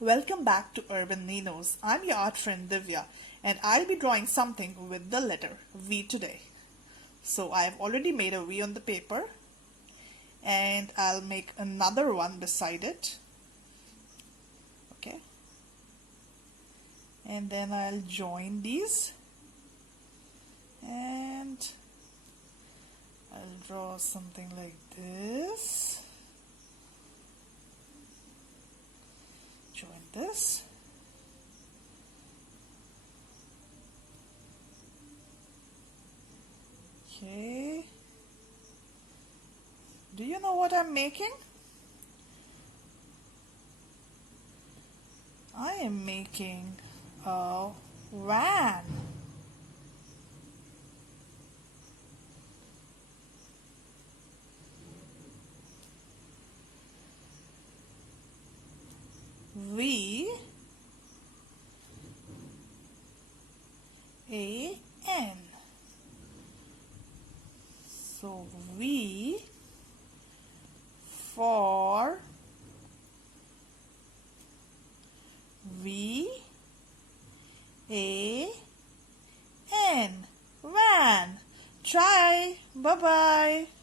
Welcome back to Urban Ninos. I'm your art friend Divya and I'll be drawing something with the letter V today. So I've already made a V on the paper and I'll make another one beside it. Okay. And then I'll join these and I'll draw something like this. Join this. Okay. Do you know what I'm making? I am making a van. V-A-N. So V for V-A-N. Van. Try. Bye-bye.